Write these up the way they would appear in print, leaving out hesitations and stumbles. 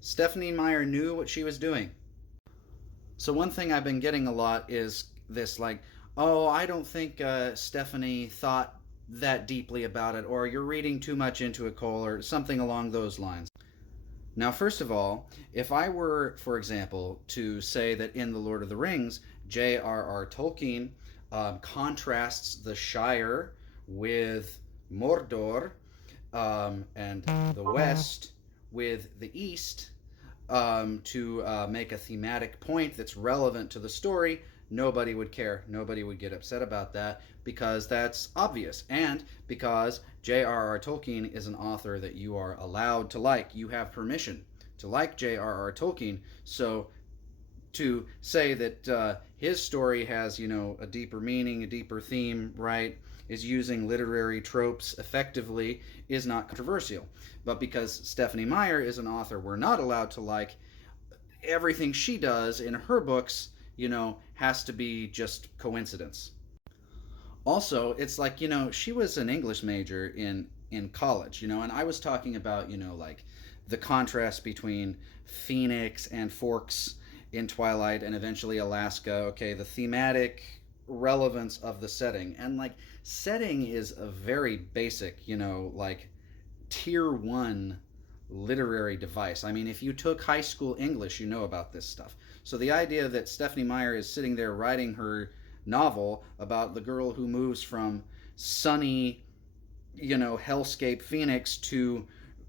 Stephenie Meyer knew what she was doing. So one thing I've been getting a lot is this like, oh, I don't think Stephenie thought that deeply about it, or you're reading too much into it, Cole, or something along those lines. Now, first of all, if I were, for example, to say that in The Lord of the Rings, J.R.R. Tolkien contrasts the Shire with Mordor, and the West with the East, to make a thematic point that's relevant to the story, nobody would care. Nobody would get upset about that because that's obvious. And because J.R.R. Tolkien is an author that you are allowed to like. You have permission to like J.R.R. Tolkien. So to say that his story has, a deeper meaning, a deeper theme, right, is using literary tropes effectively is not controversial. But because Stephenie Meyer is an author we're not allowed to like, everything she does in her books, has to be just coincidence. Also, it's like, she was an English major in college, and I was talking about, like the contrast between Phoenix and Forks in Twilight and eventually Alaska. Okay, the thematic relevance of the setting. And like setting is a very basic, like tier 1 literary device. I mean, if you took high school English, you know about this stuff. So the idea that Stephenie Meyer is sitting there writing her novel about the girl who moves from sunny, hellscape Phoenix to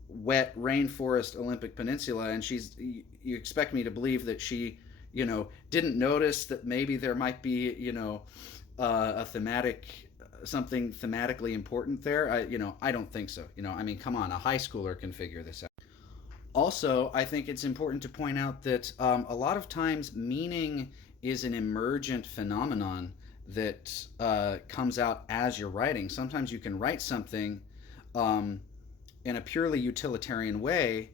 wet rainforest Olympic Peninsula, and you expect me to believe that she, didn't notice that maybe there might be, a thematic something thematically important there. I don't think so. I mean, come on, a high schooler can figure this out. Also, I think it's important to point out that a lot of times meaning is an emergent phenomenon that comes out as you're writing. Sometimes you can write something in a purely utilitarian way,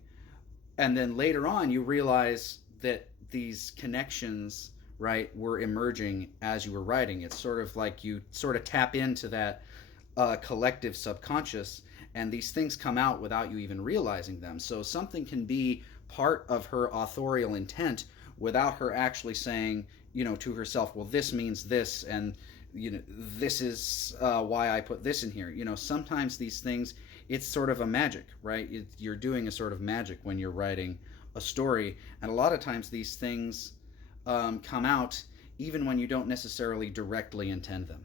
and then later on you realize that these connections, right, were emerging as you were writing. It's sort of like you sort of tap into that collective subconscious, and these things come out without you even realizing them. So something can be part of her authorial intent without her actually saying, to herself, well, this means this, and this is why I put this in here. Sometimes these things, it's sort of a magic, right? You're doing a sort of magic when you're writing a story, and a lot of times these things come out even when you don't necessarily directly intend them.